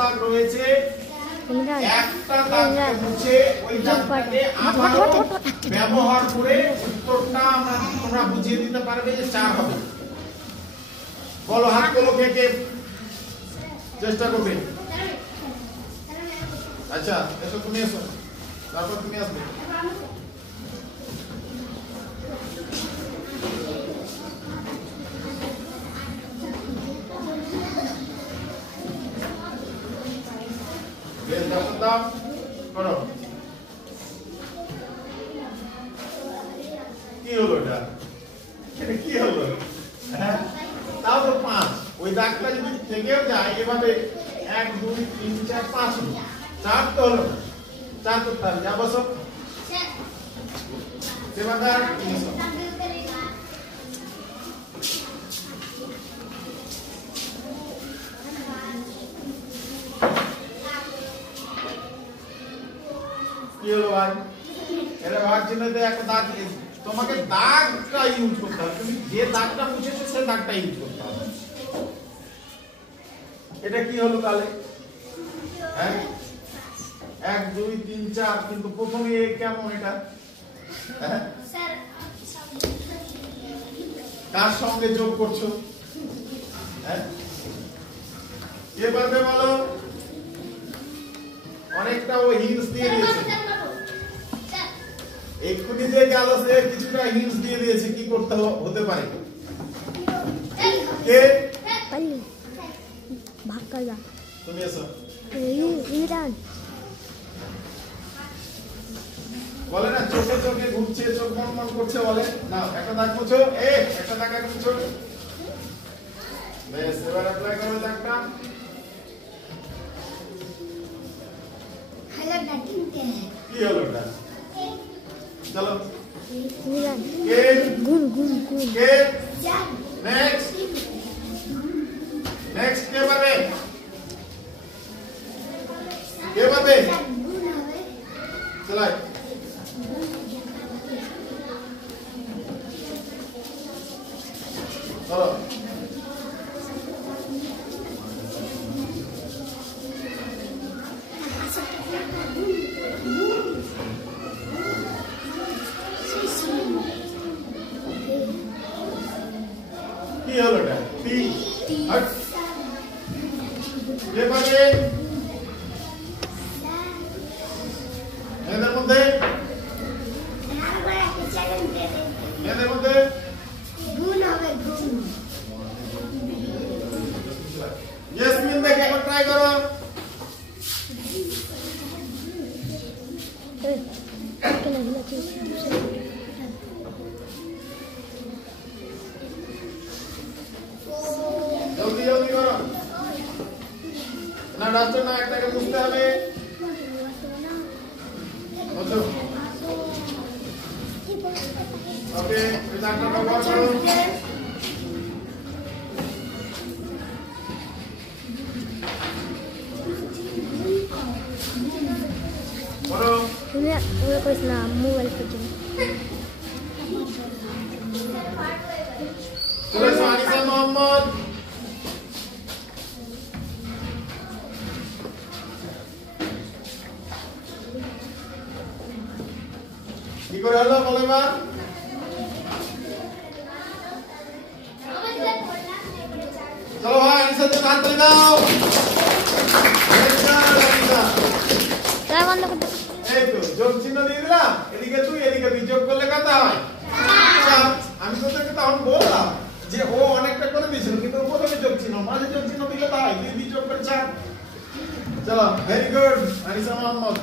দাগ রয়েছে, একটা দাগকে মুছে ওই দাগটাকে আবারও ব্যবহার করে উত্তরটা তোমরা বুঝিয়ে দিতে পারবে যে 4 হবে। বলো হাত তোলো, কে কে চেষ্টা করবে? আচ্ছা এসো, তুমি এসো, তারপর তুমি আসবে। করো, কি হলো এটা? কি হলো? হ্যাঁ, তাও তো 5। ওই দাগটা যদি থেকেও যায় এভাবে 1 2 3 4 5 4 তো হলো, 4 তো তার যা বসো সেবাদার কি হলো ভাই? এর ভাগ চিহ্নতে একটা দাগ, তোমাকে দাগটা ইউজ করতে হবে, তুমি যে দাগটা মুছেছো সেই দাগটা ইউজ করতে হবে। এটা কি হলো তাহলে? হ্যাঁ 1 2 3 4, কিন্তু প্রথমে কেমন এটা? হ্যাঁ কার সঙ্গে যোগ করছো? হ্যাঁ কে পারবে বলো? অনেকটা ও হিন্টস দিয়ে দিয়েছে, এক্ষুনি যে গেল সে কিছুটা হিন্টস দিয়ে দিয়েছে কি করতে হতে পারে। কে ভাগ করবা? তুমি এসো। ইমরান বলে না চোখে চোখে ঘুরছে, চোখ মন মন করছে, বলে না একটা দাগ মুছো, একটা দাগ আগে মুছো, বেশ এবার অ্যাপ্লাই করো দাগটা। কি হলো এটা? চলো ইমরান কে গুন গুন গুন কে নেক্সট নেক্সট কে পাবে? কে পাবে? চলাই চলো কি হলো এটা? টি হট কে পাবে? এদের মধ্যে গুন হবে গুন। ইয়াসমিন দেখে একবার ট্রাই করো। জলদি জলদি করো না, ডাস্টার না, একটাকে মুছতে হবে। ওকে এই দাগটা ব্যবহার করো। বলো ওরা কইছ না মোবাইল পর্যন্ত চলে এসো আনিসা মোহাম্মদ। কি করে হলো বলো এবার? চলো ভাই আনিসা তে হাত তুলে দাও। বন্ধ করতে এই তো যোগ চিহ্ন দিয়ে দিলাম, এদিকে তুই এদিকে তুই, যোগ করলে কত হয়? আমি তো তোকে তখন বললাম যে ও অনেকটা করে দিয়েছিল, কিন্তু প্রথমে যোগ চিহ্ন, মাঝে যোগ চিহ্ন দিলে তাই 2 যোগ করে 4। চলো ভেরি গুড আনিসা মোহাম্মদ।